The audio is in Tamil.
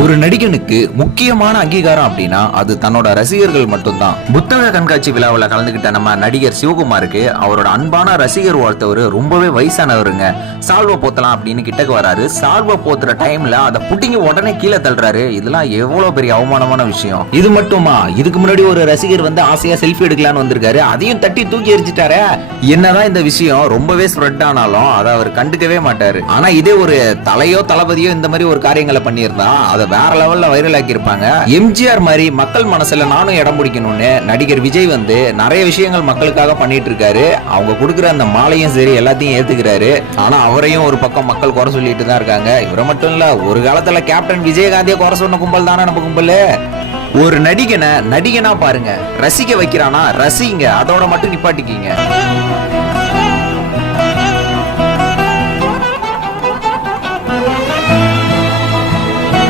ஒரு நடிகனுக்கு முக்கியமான அங்கீகாரம் அப்படின்னா அது தன்னோட ரசிகர்கள் மட்டும்தான். புத்தக கண்காட்சி விழாவில் கலந்துகிட்ட நம்ம நடிகர் சிவகுமாருக்கு அவரோட அன்பான ரசிகர் ஒருத்தவர் ரொம்பவே வயசானவருங்க. சால்வை போத்தலாம் அப்படின்னு கிட்டக்கு வராரு. சால்வை போத்துற டைம்ல அதை புட்டிங்க உடனே கீழே தள்ளுறாரு. இதெல்லாம் எவ்வளவு பெரிய அவமானமான விஷயம். இது மட்டுமா, இதுக்கு முன்னாடி ஒரு ரசிகர் வந்து ஆசையா செல்ஃபி எடுக்கலான்னு வந்திருக்காரு, அதையும் தட்டி தூக்கி எரிஞ்சிட்டாரு. என்னதான் இந்த விஷயம் ரொம்பவே ஸ்ப்ரெட் ஆனாலும் அதை அவர் கண்டுக்கவே மாட்டாரு. ஆனா இதே ஒரு தலையோ தளபதியோ இந்த மாதிரி ஒரு காரியங்களை பண்ணியிருந்தா அதை வேற லெவல்ல வைரல் ஆக்கி இருப்பாங்க. எம்ஜிஆர் மாதிரி மக்கள் மனசுல நானும் இடம் பிடிக்கணும்னு நடிகர் விஜய் வந்து நிறைய விஷயங்கள் மக்களுக்காக பண்ணிட்டு இருக்காரு. அவங்க கொடுக்குற அந்த மாலையும் சரி எல்லாத்தையும் ஏத்துக்கிறாரு. ஆனா அவரையும் ஒரு பக்கம் மக்கள் குறை சொல்லிட்டு தான் இருக்காங்க. இவரை மட்டும் இல்ல, ஒரு காலத்துல கேப்டன் விஜயகாந்திய குறை சொன்ன கும்பல் தானே நம்ம கும்பல். ஒரு நடிகனை நடிகனா பாருங்க, ரசிக்க வைக்கிறானா ரசிங்க, அதோட மட்டும் நிப்பாட்டிக்கீங்க.